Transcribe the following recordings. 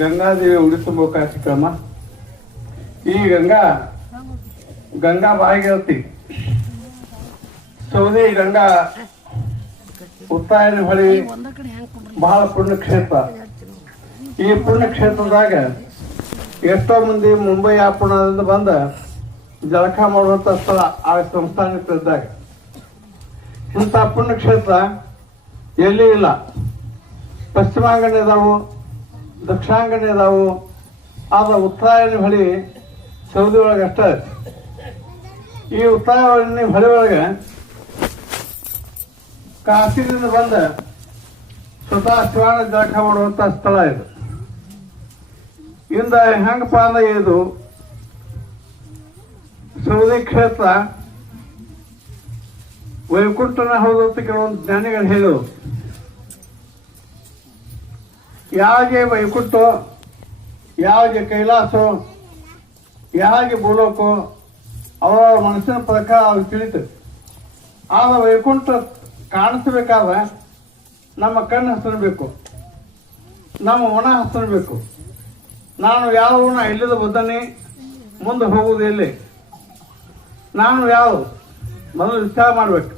ಗಂಗಾದೇವಿ ಉಡಿ ತುಂಬೋ ಕಾರ್ಯಕ್ರಮ. ಈ ಗಂಗಾ ಭಾಗೀರಥಿ ಸೌದಿ ಗಂಗಾ ಉತ್ತಾಯನ ಹೊಳಿ ಬಹಳ ಪುಣ್ಯಕ್ಷೇತ್ರ. ಈ ಪುಣ್ಯಕ್ಷೇತ್ರದಾಗ ಎಷ್ಟೋ ಮಂದಿ ಮುಂಬೈ ಪುಣದಿಂದ ಬಂದ ಜಳಕ ಮಾಡುವಂತ ಸ್ಥಳ ಆ ಸಂಸ್ಥಾನದಾಗ. ಇಂಥ ಪುಣ್ಯಕ್ಷೇತ್ರ ಎಲ್ಲಿ ಇಲ್ಲ. ಪಶ್ಚಿಮಾಂಗಣ ಇದಾವು, ದಕ್ಷಿಣಾಂಗಣ ಇದಾವು. ಆದ್ರೆ ಉತ್ತರಾಯಣಿ ಹೊಳಿ ಸೌದಿ ಒಳಗೆ ಅಷ್ಟೇ. ಈ ಉತ್ತರಾಯಣಿ ಹೊಳಿ ಒಳಗೆ ಕಾಶಿದಿಂದ ಬಂದ ಸ್ವತಃ ಶಿವಾನ ಜಳಕ ಮಾಡುವಂತ ಸ್ಥಳ ಇದು. ಇಂದ ಹೆಂಗಪ್ಪ ಅಂದ್ರೆ ಇದು ಸೌದಿ ಕ್ಷೇತ್ರ ವೈಕುಂಠನ ಹೌದು ಅಂತ ಕೆಲವೊಂದು ಜ್ಞಾನಿಗಳು ಹೇಳೋದು. ಯಾವಾಗೆ ವೈಕುಂಠ, ಯಾವಾಗೆ ಕೈಲಾಸ, ಯಾವಾಗೆ ಭೂಲೋಕ ಅವರ ಮನಸ್ಸಿನ ಪ್ರಕಾರ ಅವ್ರು ತಿಳಿತದೆ. ಆಗ ವೈಕುಂಠ ಕಾಣಿಸ್ಬೇಕಾದ್ರೆ ನಮ್ಮ ಕಣ್ಣು ಹಸನಬೇಕು, ನಮ್ಮ ಒಣ ಹಸನಬೇಕು. ನಾನು ಯಾವ ಇಲ್ಲದ ಬುದ್ಧನೇ, ಮುಂದೆ ಹೋಗುವುದು ಎಲ್ಲಿ, ನಾನು ಯಾವ ಮೊದಲು ವಿಚಾರ ಮಾಡ್ಬೇಕು.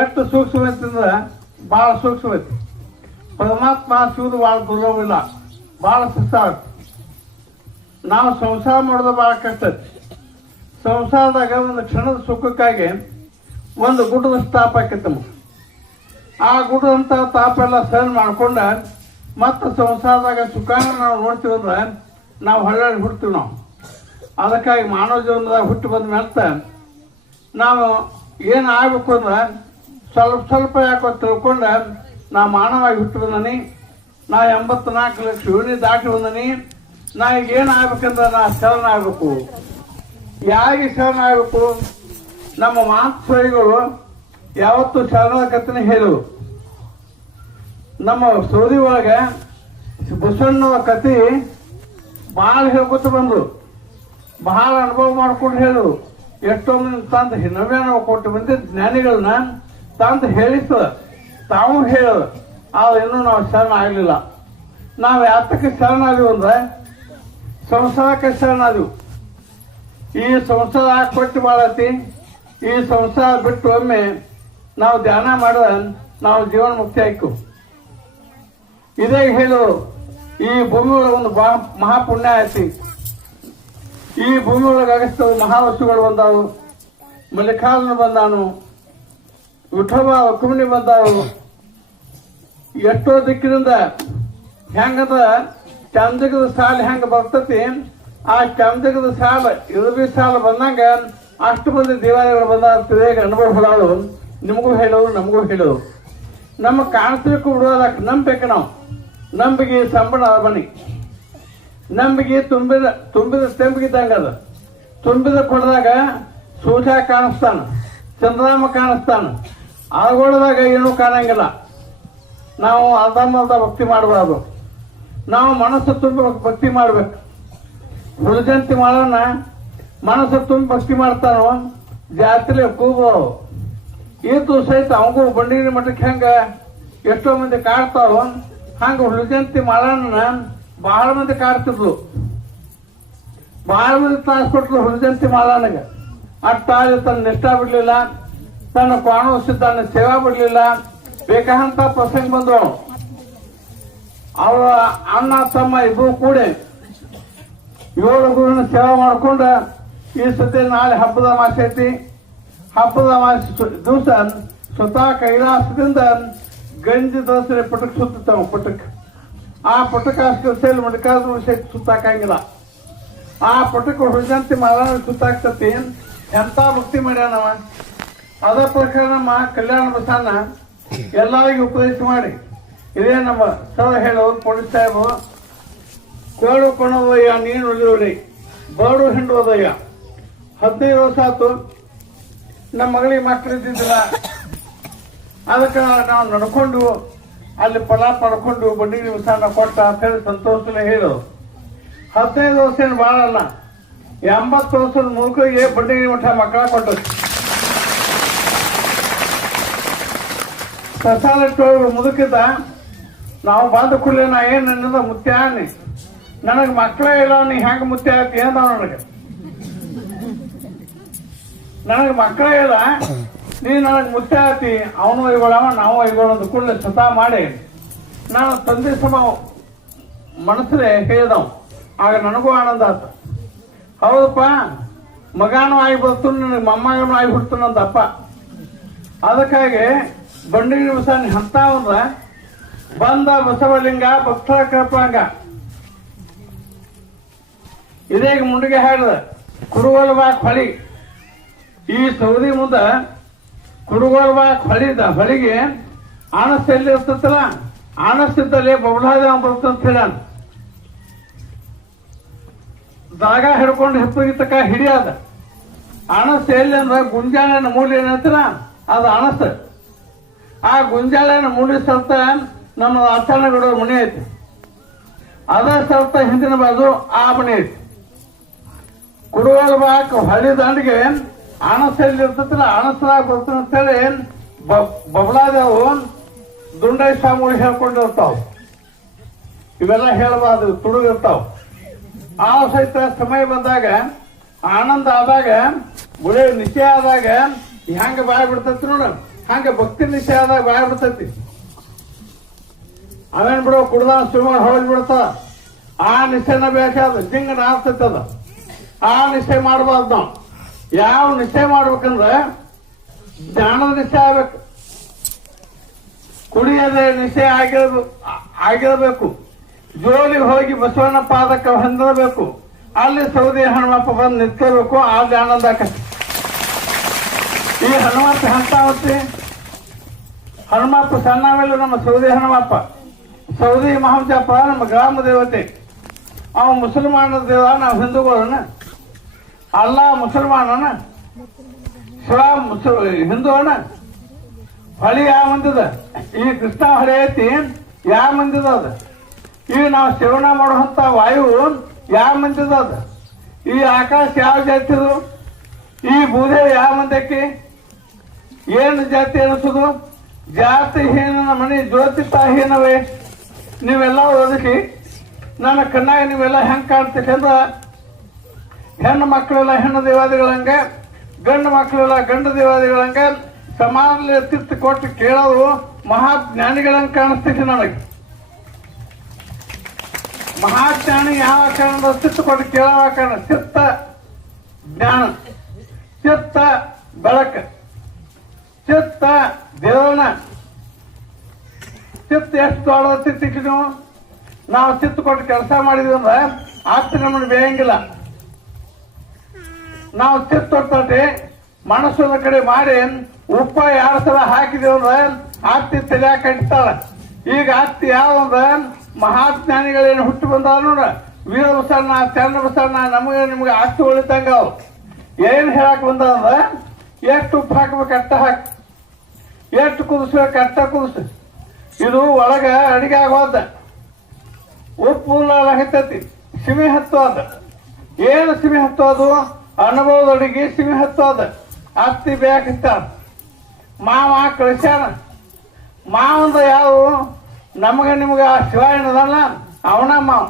ಎಷ್ಟು ಸೂಕ್ಷ್ಮ ಅಂತಂದ್ರೆ ಬಹಳ ಸೂಕ್ಷ್ಮ ಐತಿ. ಪರಮಾತ್ಮ ಸಿಗುದು ಬಹಳ ದುರ್ಲಭವಿಲ್ಲ, ಬಹಳ ಕಷ್ಟ ಆಗುತ್ತೆ. ನಾವು ಸಂಸಾರ ಮಾಡೋದು ಬಹಳ ಕಷ್ಟ ಐತಿ. ಸಂಸಾರದಾಗ ಒಂದು ಕ್ಷಣದ ಸುಖಕ್ಕಾಗಿ ಒಂದು ಗುಡ್ಡದ ತಾಪ ಆಕೈತಿ ನಮಗೆ. ಆ ಗುಡ್ಡದಂತ ತಾಪ ಎಲ್ಲ ಸಹನ ಮಾಡ್ಕೊಂಡ ಮತ್ತೆ ಸಂಸಾರದಾಗ ಸುಖಾನ ನಾವು ನೋಡ್ತೀವಂದ್ರೆ ನಾವು ಹೊರಗಡೆ ಹುಡ್ತೀವಿ ನಾವು. ಅದಕ್ಕಾಗಿ ಮಾನವ ಜೀವನದಾಗ ಹುಟ್ಟು ಬಂದ ಮೇಲೆ ನಾವು ಏನು ಆಗ್ಬೇಕು ಅಂದ್ರೆ ಸ್ವಲ್ಪ ಯಾಕೋ ತಿಳ್ಕೊಂಡ ನಾ ಮಾನವಾಗಿ ಹುಟ್ಟು ಬಂದನಿ, ನಾ 84 ಲಕ್ಷ ಯೋನಿ ದಾಟಿ ಬಂದನಿ. ನಾ ಈಗ ಏನು ಆಗ್ಬೇಕಂದ್ರೆ ನಾ ಶರಣ ಆಗ್ಬೇಕು. ಯಾರಿಗೆ ಶರಣ ಆಗ್ಬೇಕು? ನಮ್ಮ ಮಾತೃಗಳು ಯಾವತ್ತು ಶರಣದ ಕಥನೆ ಹೇಳು. ನಮ್ಮ ಸೌದಿ ಒಳಗೆ ಬಸವಣ್ಣವ ಕತೆ ಬಹಳ ಹೇಳ್ಕೊತ ಬಂದ್ರು, ಬಹಳ ಅನುಭವ ಮಾಡ್ಕೊಂಡು ಹೇಳು. ಎಷ್ಟೋ ಮಂದಿ ತಂದು ನವ್ಯಾನ ಕೊಟ್ಟು ಬಂದ ಜ್ಞಾನಿಗಳನ್ನ ತಂದು ಹೇಳಿಸ ತಾವು ಹೇಳೋದು. ಆದ್ರೆ ಇನ್ನೂ ನಾವು ಶರಣ ಆಗಲಿಲ್ಲ. ನಾವು ಯಾತಕ್ಕೆ ಶರಣ ಆದೀವಿ ಅಂದ್ರೆ ಸಂಸಾರಕ್ಕೆ ಶರಣ ಆದೀವಿ. ಈ ಸಂಸಾರ ಕೊಟ್ಟು ಬಾಳತಿ. ಈ ಸಂಸಾರ ಬಿಟ್ಟು ಒಮ್ಮೆ ನಾವು ಧ್ಯಾನ ಮಾಡಿದ್ರೆ ನಾವು ಜೀವನ ಮುಕ್ತಿ ಆಯ್ತು. ಇದೇ ಹೇಳು, ಈ ಭೂಮಿ ಒಳಗೆ ಒಂದು ಮಹಾಪುಣ್ಯ ಐತಿ. ಈ ಭೂಮಿ ಒಳಗೆ ಅಗಸ್ತ್ಯ ಮಹಾವಸ್ತುಗಳು ಬಂದಾವು, ಮಲ್ಲಿಕಾರ್ಜುನ ಬಂದಾನು, ವಿಠೋಬ ಕುಮಣಿ ಬಂದಾವು. ಎಷ್ಟೋ ದಿಕ್ಕಿನಿಂದ ಹೆಂಗದ ಚಂದಗದ ಸಾಲ ಹೆಂಗ ಬರ್ತತಿ, ಆ ಚಂದಗದ ಸಾಲ ಇರುಬಿ ಸಾಲ ಬಂದಂಗ ಅಷ್ಟು ಮಂದಿ ದೇವಾಲಯಗಳು ಬಂದಾಗ್ತದೆ. ಅನುಭವ ಹೊಡೋದು ನಿಮಗೂ ಹೇಳೋರು, ನಮಗೂ ಹೇಳೋರು. ನಮ್ಮ ಕಾಣಿಸ್ಬೇಕು ಬಿಡೋದಕ್ಕೆ ನಂಬೇಕು. ನಾವು ನಂಬಿಕೆ ಸಂಬಳ ಬನ್ನಿ. ನಂಬಿಕೆ ತುಂಬಿದ ತೆಂಬಿಗಿದ್ದಂಗ ಅದ. ತುಂಬಿದ ಕೊಡದಾಗ ಸೂರ್ಯ ಕಾಣಿಸ್ತಾನ, ಚಂದ್ರಾಮ ಕಾಣಿಸ್ತಾನ. ಆಗೊಳದಾಗ ಏನೂ ಕಾಣಂಗಿಲ್ಲ. ನಾವು ಅರ್ಧಂಬರ್ಧ ಭಕ್ತಿ ಮಾಡಬಾರ್ದು. ನಾವು ಮನಸ್ಸು ತುಂಬ ಭಕ್ತಿ ಮಾಡ್ಬೇಕು. ಹುಳಜಂತಿ ಮಾಡೋಣ ಮನಸ್ಸು ತುಂಬ ಭಕ್ತಿ ಮಾಡ್ತಾನೋ ಜಾತ್ರೆ ಕೂಗೋ ಈತು ಸಹಿತ ಅವಂಗೂ ಬಂಡಿಗಿರಿ ಮಠಕ್ಕೆ ಹೆಂಗ ಎಷ್ಟೋ ಮಂದಿ ಕಾಡ್ತಾವ ಹಂಗ ಹುಳಜಂತಿ ಮಾಡೋಣ ಬಹಳ ಮಂದಿ ಕಾಡ್ತಿದ್ಲು. ಬಹಳ ಮಂದಿ ತ್ರಾಸ ಕೊಟ್ಲು ಹುಳಜಂತಿ ಮಾಡೋಣಗ. ಅಟ್ಟಾಗಿ ತನ್ನ ನಿಷ್ಠ ಬಿಡ್ಲಿಲ್ಲ, ತನ್ನ ಕಾಣುವ ಸೇವಾ ಬಿಡ್ಲಿಲ್ಲ. ಬೇಕಾದಂತ ಪ್ರಸಂಗ ಬಂದವು. ಅವರ ಅಣ್ಣ ತಮ್ಮ ಇಬ್ಬರು ಕೂಡಿ 7 ಗುರುವಿನ ಸೇವಾ ಮಾಡ್ಕೊಂಡ ಈ ಸತಿ ನಾಳೆ ಹಬ್ಬದ ಅಮಾಸೆ ಐತಿ. ಹಬ್ಬದ ಅಮಾಸೆ ದಿವಸ ಸ್ವತಃ ಕೈಲಾಸದಿಂದ ಗಂಜಿ ದಸರೆ ಪಟಕ್ ಸುತ್ತಾವ. ಪಟಕ್ ಆ ಪಟಕ ಅಷ್ಟು ಸೇಲ್ ಮಡಿಕಾದ್ರು ಸುತ್ತಾಕಂಗಿಲ್ಲ. ಆ ಪಟಕ ಹುಳಜಂತಿ ಮಾಡ ಸುತ್ತಾಕ್ತತಿ. ಎಂತ ಭಕ್ತಿ ಮಾಡ್ಯಾನವ. ಅದ ಪ್ರಕಾರ ನಮ್ಮ ಕಲ್ಯಾಣ ಬಸನ್ನ ಎಲ್ಲರಿಗೂ ಉಪದೇಶ ಮಾಡಿ ಇದೇ ನಮ್ಮ ಸರ್ ಹೇಳೋರು ಪೊಲೀಸ್ ಸಾಹೇಬು ಕೋಡು ಕೊಣೋದಯ್ಯ ನೀನು ಉಳಿದೋಡಿ ಬೋಡು ಹಿಂಡೋದಯ್ಯ. 15 ವರ್ಷ ಆಯ್ತು ನಮ್ಮ ಮಗಳಿಗೆ ಮಕ್ಕಳು ಇದ್ದಿದ್ದಿಲ್ಲ. ಅದಕ್ಕೆ ನಾವು ನಡ್ಕೊಂಡು ಅಲ್ಲಿ ಫಲ ಪಡ್ಕೊಂಡು ಬಂಡಿ ವಿಧಾನ ಕೊಟ್ಟ ಅಂತ ಹೇಳಿ ಸಂತೋಷನೇ ಹೇಳು. 15 ವರ್ಷ ಏನು ಭಾಳ ಅಲ್ಲ, 80 ವರ್ಷದ ಮುಳುಕಿಗೆ ಬಂಡಿಗಿರಿ ಮಠ ಮಕ್ಕಳ ಕೊಟ್ಟದ್ದು. ಪ್ರಸಾದ ಮುದುಕಿದ್ದ ನಾವು ಬಂದ ಕೂಡಲೇ ನಾ ಏನ್ ಅನ್ನದ ಮುತ್ಯ ಅನ್ನಿ ನನಗೆ ಮಕ್ಕಳೇ ಇಲ್ಲ, ನೀ ಹೆಂಗ ಮುತ್ಯ ಆಯ್ತಿ ಏನದ ನನಗೆ ಮಕ್ಕಳೇ ಇಲ್ಲ, ನೀ ನನಗೆ ಮುತ್ಯ ಆಯ್ತಿ, ಅವನು ಒಯ್ಗೊಳವ ನಾವು ಒಯ್ಗೊಳ್ಳೋದು ಕೂಡಲೇ ಸ್ವತಃ ಮಾಡಿ ನಾನು ತಂದೆ ಸಮ ಮನಸ್ಸೇ ಹೇಳಿದವ್. ಆಗ ನನಗೂ ಆನಂದ ಆತ. ಹೌದಪ್ಪ, ಮಗಾನು ಆಗಿ ಬರ್ತು, ನನಗೆ ಮೊಮ್ಮಗನೂ ಆಗಿ ಹುಡ್ತಾನಂದಪ್ಪ. ಅದಕ್ಕಾಗಿ ಬಂಡಿಗೆ ಬಸವನ ಹಂತ ಅಂದ್ರ ಬಂದ ಬಸವಲಿಂಗ ಭಕ್ತರ ಕೃಪಾಂಗ ಇದೇಗ ಮುಂಡಿಗೆ ಹಾಡಿದ ಕುರುಗೋಲ್ ಬಾ ಹೊಳಿ. ಈ ಸೌದಿ ಮುಂದ ಕುರುಗೋಲ್ ಬಾ ಹೊಳಿದ ಹೊಳಿಗೆ ಆನಸ್ತ ಎಲ್ಲಿ ಇರ್ತಲ್ಲ, ಆನಸ್ತಿದ್ದಲ್ಲಿ ಬಬಲಾದೇವ ಬರ್ತಂತ ಹೇಳ ಜಾಗ ಹಿಡ್ಕೊಂಡು ಹೆಪ್ಪಗಿ ತಕ ಹಿಡಿಯದ. ಅಣಸ ಎಲ್ಲಿ ಅಂದ್ರ ಗುಂಜಾಳನ ಮೂಲಿ ಏನಂತಾರ ಅದು ಅಣಸ. ಆ ಗುಂಜಾಳನ ಮೂಲಿ ಸರ್ತ ನಮ್ಮ ಆಚರಣೆಗಳು ಮನೆ ಐತಿ, ಅದ ಸರ್ತ ಹಿಂದಿನ ಬಾಜು ಆ ಮನೆ ಐತಿ. ಕುರುಗೋಲ್ ಬಾಕ್ ಹೊಳಿ ದಂಡಿಗೆ ಅಣಸ ಎಲ್ಲಿ ಇರ್ತಲ್ಲ, ಅಣಸದಾಗ ಬರ್ತಂತೇಳಿ ಬಬಲಾದೇವು ದುಂಡೈ ಸ್ವಾಮಿಗಳು ಹೇಳ್ಕೊಂಡಿರ್ತಾವ. ಇವೆಲ್ಲ ಹೇಳಬಾರ್ದು, ತುಡುಗಿರ್ತಾವ. ಆ ಸಹಿತ ಸಮಯ ಬಂದಾಗ ಆನಂದ ಆದಾಗ ಗುಳೆ ನಿಶ್ಚಯ ಆದಾಗ ಹೆಂಗ ಬಾಯ್ ಬಿಡ್ತೈತಿ ನೋಡ, ಹಂಗ ಭಕ್ತಿ ನಿಶ್ಚಯ ಆದಾಗ ಬಾಯ್ ಬಿಡ್ತೈತಿ. ಅವೇನ್ ಬಿಡೋ ಕುಡ್ದ ಸುಮಾರು ಹೊಳಗ್ ಬಿಡ್ತ. ಆ ನಿಶ್ಚಯನ ಬೇಕಾದ ಜಿಂಗನ ಆಗ್ತೈತಿ ಅದ. ಆ ನಿಶ್ಚಯ ಮಾಡಬಾರ್ದು. ನಾವು ಯಾವ ನಿಶ್ಚಯ ಮಾಡ್ಬೇಕಂದ್ರೆ ಜ್ಞಾನದ ನಿಶ್ಚಯ ಆಗ್ಬೇಕು, ಕುಡಿಯದೆ ನಿಶ್ಚಯ ಆಗಿರಬೇಕು. ಜೋಲಿಗೆ ಹೋಗಿ ಬಸವಣ್ಣ ಪಾದಕ್ಕೆ ಹೊಂದಿರಬೇಕು. ಅಲ್ಲಿ ಸೌದಿ ಹನುಮಪ್ಪ ಬಂದು ನಿಂತಿರ್ಬೇಕು. ಅಲ್ಲಿ ಆನಂದ ಆಕತಿ. ಈ ಹನುಮಪ್ಪ ಹಂತಾವತ್ತಿ ಹನುಮಪ್ಪ ಸಣ್ಣವೆಲ್ಲ ನಮ್ಮ ಸೌದಿ ಹನುಮಪ್ಪ. ಸೌದಿ ಮಹಂಜಪ್ಪ ನಮ್ಮ ಗ್ರಾಮ ದೇವತೆ. ಅವ ಮುಸಲ್ಮಾನ ದೇವ, ನಾವು ಹಿಂದೂಗಳನ್ನ. ಅಲ್ಲಾ ಮುಸಲ್ಮಾನನ, ಶಿವ ಹಿಂದೂ ಅಣ್ಣ. ಹೊಳಿ ಯಾವ ಮಂದಿದ? ಈ ಕೃಷ್ಣ ಹೊಳೆ ಐತಿ ಯಾವ ಮಂದಿದ ಅದ? ಈಗ ನಾವು ಸೇವನ ಮಾಡುವಂತ ವಾಯು ಯಾವ ಮಂದಿದ ಅದ? ಈ ಆಕಾಶ ಯಾವ ಜಾತಿದು? ಈ ಬೂದೆ ಯಾವ ಮಂದಕ್ಕೆ? ಏನು ಜಾತಿ ಅನಿಸೋದು? ಜಾತಿ ಹೀನ ಮನೆ ಜ್ಯೋತಿಷಹೀನವೇ. ನೀವೆಲ್ಲ ಓದಿಸಿ ನನ್ನ ಕಣ್ಣಾಗ ನೀವೆಲ್ಲ ಹೆಂಗ್ ಕಾಣ್ತಕ್ಕಂದ್ರ ಹೆಣ್ಣು ಮಕ್ಕಳೆಲ್ಲ ಹೆಣ್ಣು ದೇವಾದಿಗಳಂಗ, ಗಂಡು ಮಕ್ಕಳೆಲ್ಲ ಗಂಡು ದೇವಾದಿಗಳಂಗ ಸಮಾನ ತಿತ್ತು ಕೊಟ್ಟು ಕೇಳೋದು ಮಹಾಜ್ಞಾನಿಗಳಂಗೆ ಕಾಣಿಸ್ತೈತಿ ನನಗೆ. ಮಹಾಜ್ಞಾನಿ ಯಾವ ಕಾರಣ ಚಿತ್ತ ಕೊಟ್ಟು ಕೇಳೋ ಕಾರಣ? ಚಿತ್ತ ಜ್ಞಾನ, ಚಿತ್ತ ಬೆಳಕ, ಚಿತ್ತ ದೇವನ. ಚಿತ್ತ ಎಷ್ಟು ದೊಡ್ಡ ಚಿತ್ತಿಕ್ಕೆ ನಾವು ಚಿತ್ತ ಕೊಟ್ಟು ಕೆಲಸ ಮಾಡಿದ್ವಿ ಅಂದ್ರೆ ಆಸ್ತಿ ನಮ್ಮನ್ನು ಬೇಯಂಗಿಲ್ಲ. ನಾವು ಚಿತ್ತ ಕೊಟ್ಟೆ ಮನಸ್ಸು ಕಡೆ ಮಾಡಿ ಉಪ್ಪ 2 ಸಲ ಹಾಕಿದೇವ ಅಂದ್ರೆ ಆಸ್ತಿ ತಲೆಯಾಕ ಇಡ್ತಾಳ. ಈಗ ಆಸ್ತಿ ಯಾವಂದ್ರ ಮಹಾಜ್ಞಾನಿಗಳೇನು ಹುಟ್ಟು ಬಂದಾವ ನೋಡ, ವೀರ ಬಸವಣ್ಣ, ಚರಣ ಬಸವಣ್ಣ, ನಮಗೆ ನಿಮ್ಗೆ ಆಸ್ತಿ ಉಳಿತಂಗ. ಏನ್ ಹೇಳಕ್ ಬಂದಂದ್ರ ಎಷ್ಟು ಉಪ್ಪು ಹಾಕ್ಬೇಕು ಅಟ್ಟ ಹಾಕಿ, ಎಷ್ಟು ಕುದಿಸ್ಬೇಕು ಅಟ್ಟ ಕುದಿಸ್. ಇದು ಒಳಗ ಅಡಿಗೆ ಆಗೋದ, ಉಪ್ಪು ಹತ್ತೈತಿ, ಸಿಮಿ ಹತ್ತೋದ. ಏನು ಸಿಮಿ ಹತ್ತೋದು? ಅನುಭವದ ಅಡಿಗೆ ಸಿಮಿ ಹತ್ತೋದ. ಅತ್ತಿ ಬೇಕಿತ್ತ ಮಾವ ಕಳಿಸ್ಯಾನ. ಮಾವಂದ ಯಾವ ನಮಗ ನಿಮ್ಗ ಶಿವ ಏನದಲ್ಲ ಅವನ ಮಾವ.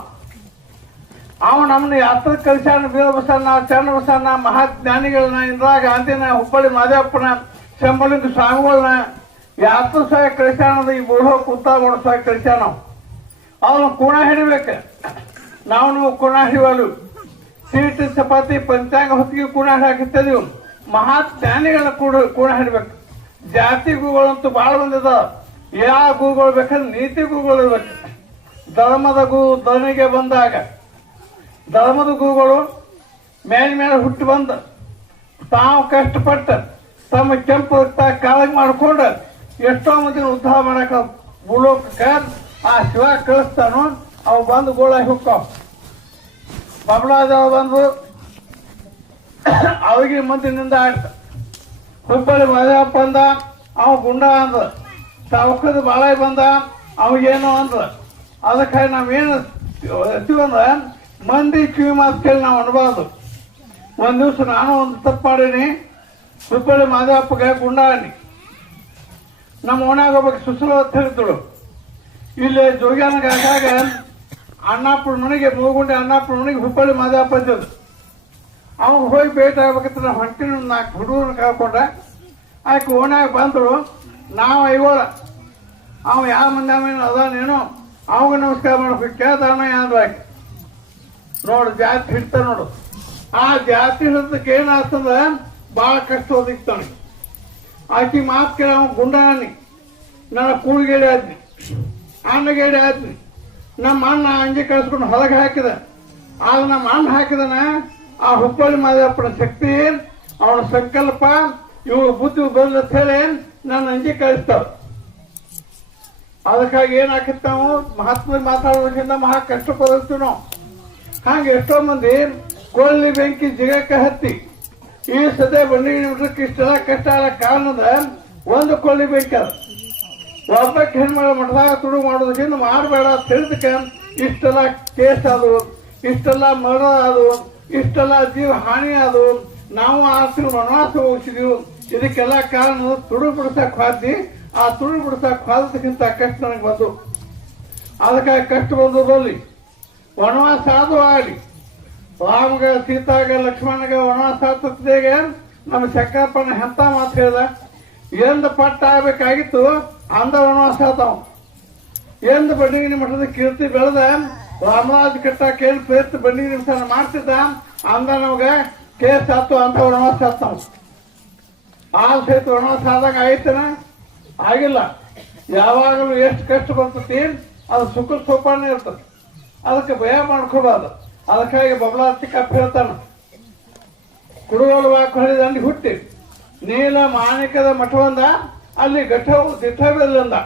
ಅವ ನಮ್ಮನ್ನ ಯಾತ್ರ ಕಳಿಸ್ಯಾನ. ವೀರ ಬಸವಣ್ಣ, ಚರಣ ಬಸವಣ್ಣ, ಮಹಾಜ್ಞಾನಿಗಳನ್ನ, ಇಂದಿರಾ ಗಾಂಧಿನ, ಹುಬ್ಬಳ್ಳಿ ಮಾದೇವಪ್ಪನ, ಶಂಭಲಿಂಗ ಸ್ವಾಮಿಗಳನ್ನ ಯಾತ್ರ ಸಹ ಕಳಿಸ್ಯಾನದ. ಈ ಬುಡೋ ಕುಂತ ಸಹ ಕಳಿಸ್ಯಾನ. ಅವನು ಕೂಣ ಹಿಡಿಬೇಕು. ನಾವು ಕೂಣ ಹಿಡಿವಲು ಸೀಟ್ ಚಪಾತಿ ಪಂಚಾಂಗ ಹೊತ್ತಿಗೆ ಕೂಣ ಹಾಕಿರ್ತೀವಿ. ಮಹಾಜ್ಞಾನಿಗಳನ್ನ ಕೂಣ ಹಿಡ್ಬೇಕು. ಜಾತಿ ಗುರುಗಳಂತೂ ಬಹಳ ಬಂದಿದ. ಯಾವ ಗುರುಗಳು ಬೇಕಂದ್ರೆ ನೀತಿ ಗುರುಗಳು ಇರ್ಬೇಕು. ಧರ್ಮದ ಗುರು ಧನಿಗೆ ಬಂದಾಗ ಧರ್ಮದ ಗುರುಗಳು ಮೇಲೆ ಹುಟ್ಟು ಬಂದ ತಾವು ಕಷ್ಟಪಟ್ಟು ತಮ್ಮ ಕೆಂಪು ಕಾಳಗಿ ಮಾಡ್ಕೊಂಡು ಎಷ್ಟೋ ಮಂದಿ ಉದ್ಧಾರ ಮಾಡಕ ಭೂಲೋಕಕ್ಕೆ ಆ ಶಿವ ಕಳಿಸ್ತಾನು. ಅವು ಬಂದು ಗೋಳಾಗಿ ಹೋಗ್ತಾವ. ಬಬಲಾದವ ಬಂದು ಅವಿಗೆ ಮಂದಿನಿಂದ ಆಡ್ತ. ಹುಬ್ಬಳ್ಳಿ ಮಾದೇವಪ್ಪ ಅಂದ, ಅವ ಗುಂಡ ಅಂದ. ಸಾವಕದ ಬಾಳಾಯಿ ಬಂದ, ಅವಾಗೇನು ಅಂದ. ಅದಕ್ಕಾಗಿ ನಾವೇನು ಅಂದ್ರ ಮಂದಿ ಕಿವಿ ಮಾತು ಕೇಳಿ ನಾವು ಅನ್ಬಾರ್ದು. ಒಂದ್ ದಿವ್ಸ ನಾನು ಒಂದು ತಪ್ಪು ಮಾಡೀನಿ. ಹುಬ್ಬಳ್ಳಿ ಮಾದೇವಪ್ಪಗೆ ಗುಂಡ ಅನ್ನಿ ನಮ್ಮ ಓಣ್ಯಾಗ ಹೋಗ್ಬೇಕು ಸುಸಲು ಅಂತ ಹೇಳ್ತಳು. ಇಲ್ಲಿ ಜೋಗ್ಯಾನಗಾಗ ಅಣ್ಣಾಪುರ ಮನೆಗೆ ಮೂಗುಂಡೆ ಅಣ್ಣಾಪುರ ಮನೆಗೆ ಹುಬ್ಬಳ್ಳಿ ಮಾದಪ್ಪ ಇದ್ದದ್ದು. ಅವಾಗ ಹೋಗಿ ಭೇಟಿ ಆಗ್ಬೇಕಂತ ನಾವು ಹೊಂಟಿನ 4 ಹುಡುಗರನ್ನ ಕಳ್ಕೊಂಡ ಆಕೆ ಓಣ್ಯಾಗ ಬಂದರು. ನಾವು ಐಗೋಳ ಅವ ಯಾವ ಮಂದಿ ಅದಾನೇನೋ ಅವಾಗ ನಮಸ್ಕಾರ ಮಾಡ್ಬೇಕು ಕೇಳ್ತಾನ ಯಾರು ಆಕೆ ನೋಡು ಜಾತಿ ಹಿಡ್ತ ನೋಡು. ಆ ಜಾತಿ ಹಿಡಿದಕ್ಕೆ ಏನಾಗ್ತದ ಭಾಳ ಕಷ್ಟ ಓದಿಕ್ತಾನೆ. ಆಕಿ ಮಾತು ಕೇಳ ಅವ ಗುಂಡಾನಿ ನನ್ನ ಕೂಳಿಗೇಡಿ ಆದ್ನಿ ಅನ್ನಗೇಡಿ ಆದ್ನಿ. ನಮ್ಮ ಅಣ್ಣ ಅಂಗಿ ಕಳಿಸ್ಕೊಂಡು ಹೊರಗೆ ಹಾಕಿದ. ಆಗ ನಮ್ಮ ಅಣ್ಣ ಹಾಕಿದನ ಆ ಹುಬ್ಬಳ್ಳಿ ಮಾದಪ್ಪನ ಶಕ್ತಿ ಅವನ ಸಂಕಲ್ಪ ಇವಳು ಬುದ್ಧಿ ಬಂದಂತ ಹೇಳಿ ನನ್ನ ಅಂಗಿ ಕಳಿಸ್ತಾವ. ಅದಕ್ಕಾಗಿ ಏನಾಕಿತ್ತು ನಾವು ಮಹಾತ್ಮ ಮಾತಾಡೋದ್ರಿಂದ ಮಹಾ ಕಷ್ಟ ಪಡ್ತೀವಿ ನಾವು. ಹಂಗೆ ಎಷ್ಟೋ ಮಂದಿ ಕೊಳ್ಳಿ ಬೆಂಕಿ ಜಿಗಕ್ಕೆ ಹತ್ತಿ ಈ ಸದ್ಯ ಬಂಡಿಗೆ ಮಠಕ್ಕೆ ಇಷ್ಟೆಲ್ಲ ಕಷ್ಟ ಆಗ ಕಾರಣದ ಒಂದು ಕೊಳ್ಳಿ ಬೆಂಕಿ ಅದ. ಒಬ್ಬಕ್ಕೆ ಹೆಣ್ಮಗಳ ಮಠದಾಗ ತುಡು ಮಾಡೋದಕ್ಕಿಂತ ಮಾಡಬೇಡ ತಿಳಿದಕ್ಕೆ ಇಷ್ಟೆಲ್ಲ ಕೇಸ್ ಅದು, ಇಷ್ಟೆಲ್ಲ ಮರಣ ಅದು, ಇಷ್ಟೆಲ್ಲ ಜೀವ ಹಾನಿ ಅದು. ನಾವು ಆಸ್ತಿ ವನವಾಸ ಹೋಗಿಸಿದೀವಿ. ಇದಕ್ಕೆಲ್ಲ ಕಾರಣ ತುಡು ಬಿಡ್ಸಕ್ ಹಾಕಿ ಆ ತುಡು ಬಿಡ್ಸಕ್ ಹಾದಕ್ಕಿಂತ ಕಷ್ಟ ನನಗೆ ಬಂದು ಅದಕ್ಕಾಗಿ ಕಷ್ಟ ಬಂದದಲ್ಲಿ ವನವಾಸ ಆದ್ರೂ ಆಗಲಿ ರಾಮಗ ಸೀತಾಗ ಲಕ್ಷ್ಮಣಗ ವನವಾಸ ಆಗ್ತದೇಗ ನಮ್ಮ ಚಕ್ಕಪ್ಪನ ಎಂತ ಮಾತು ಹೇಳಿದ. ಎಂದ ಪಟ್ಟ ಆಗ್ಬೇಕಾಗಿತ್ತು ಅಂದ ವನವಾಸ ಆತಾವ. ಎಂದ ಬಂಡಿಗಿನಿ ಮಠದ ಕೀರ್ತಿ ಬೆಳೆದ ರಾಮರಾಜ್ ಕಟ್ಟಕ್ಕೆ ಏನು ಪ್ರಯತ್ನ ಬಂಡಿಗಿನಿ ಮಠ ಮಾಡ್ತಿದ್ದ ಅಂದ ನಮಗ ಕೇಸ್ ಆತು ಅಂತ ವನವಾಸ ಆತಾವ. ಆ ಸಹಿತ ವನವಾಸ ಆದಾಗ ಆಯ್ತನ ಆಗಿಲ್ಲ. ಯಾವಾಗಲೂ ಎಷ್ಟು ಕಷ್ಟ ಬರ್ತತಿ ಅದು ಸುಖ ಸೋಪಾನ ಇರ್ತದೆ. ಅದಕ್ಕೆ ಭಯ ಮಾಡ್ಕೋಬಾರ್ದು. ಅದಕ್ಕಾಗಿ ಬಬಲಾತಿಕಪ್ಪ ಹೇಳ್ತಾನ ಕುರುಗೋಲು ವಾಕ್ ಹೊಳಿದಂಡಿ ಹುಟ್ಟಿ ನೀಲ ಮಾಣಿಕದ ಮಠವಂದ ಅಲ್ಲಿ ದಿಟ್ಟವಿಲ್ಲಂದ.